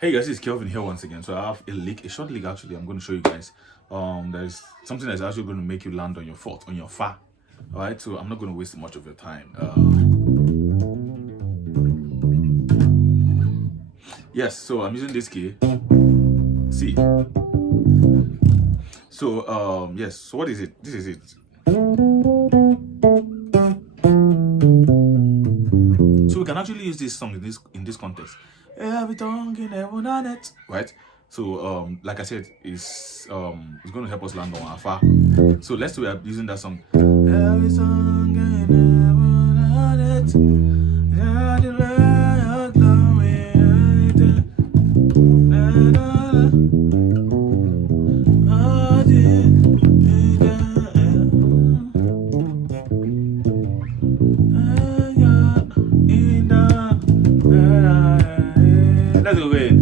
Hey guys, it's Kelvin here once again. So I have a short lick actually. I'm going to show you guys. There's something that's actually going to make you land on your foot, on your fa. All right. So I'm not going to waste much of your time. Yes. So I'm using this key. C. So yes. So what is it? This is it. So we can actually use this song in this context. Every tongue in heaven and earth, right? So like I said, it's going to help us land on our fa. So let's say we are using that song. Every tongue in heaven and earth. Let's go again.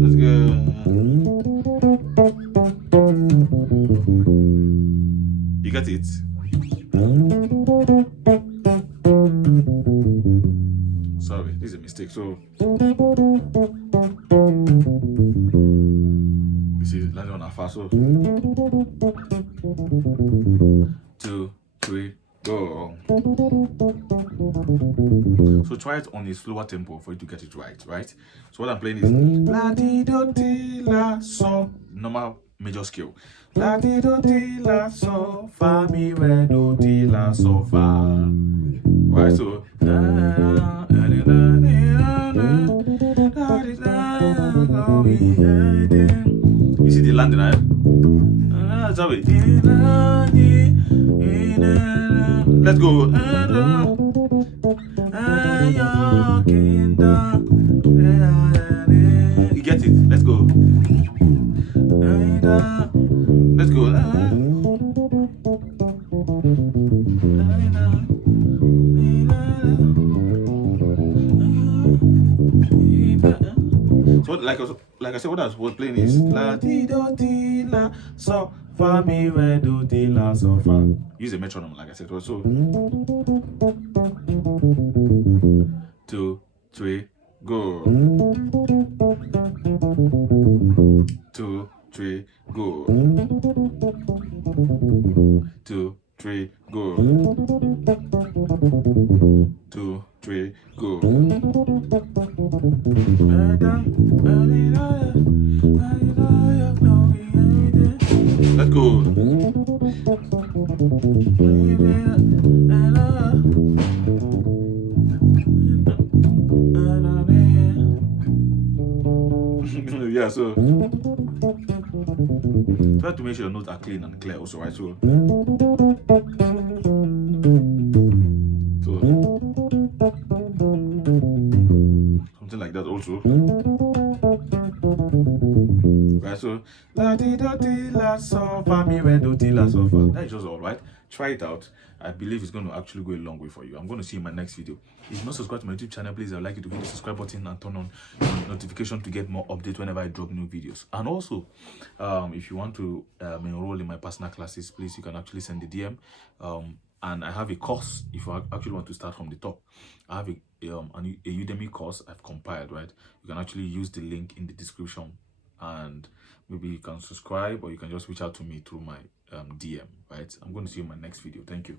Let's go. You got it? Sorry, this is a mistake. So this is landing on a fa. So 2, 3, go. So try it on a slower tempo for you to get it right. So what I'm playing is la di do ti la so, normal major scale. La di do ti la so, fa mi re do ti la so fa. Right, so you see the landing, right? Let's go. You get it? Let's go. Let's go. So like I said, what I was playing is la di do di la so fa mi re do di la so fa. Use a metronome, like I said. So 2, 3, go. 2, 3, go. 2, 3, go. 2, 3, go. Let's go. Yeah, so try to make sure your notes are clean and clear also, right? So something like that also. Right, so la di do di la so fa mi re do di la so fa. That is just all right. Try it out. I believe it's going to actually go a long way for you. I'm going to see you in my next video. If you're not subscribed to my YouTube channel, please, I'd like you to hit the subscribe button and turn on notification to get more updates whenever I drop new videos. And also, if you want to enroll in my personal classes, please, you can actually send the DM. And I have a course if you actually want to start from the top. I have a Udemy course I've compiled, right? You can actually use the link in the description, and maybe you can subscribe, or you can just reach out to me through my DM, right? I'm going to see you in my next video. Thank you.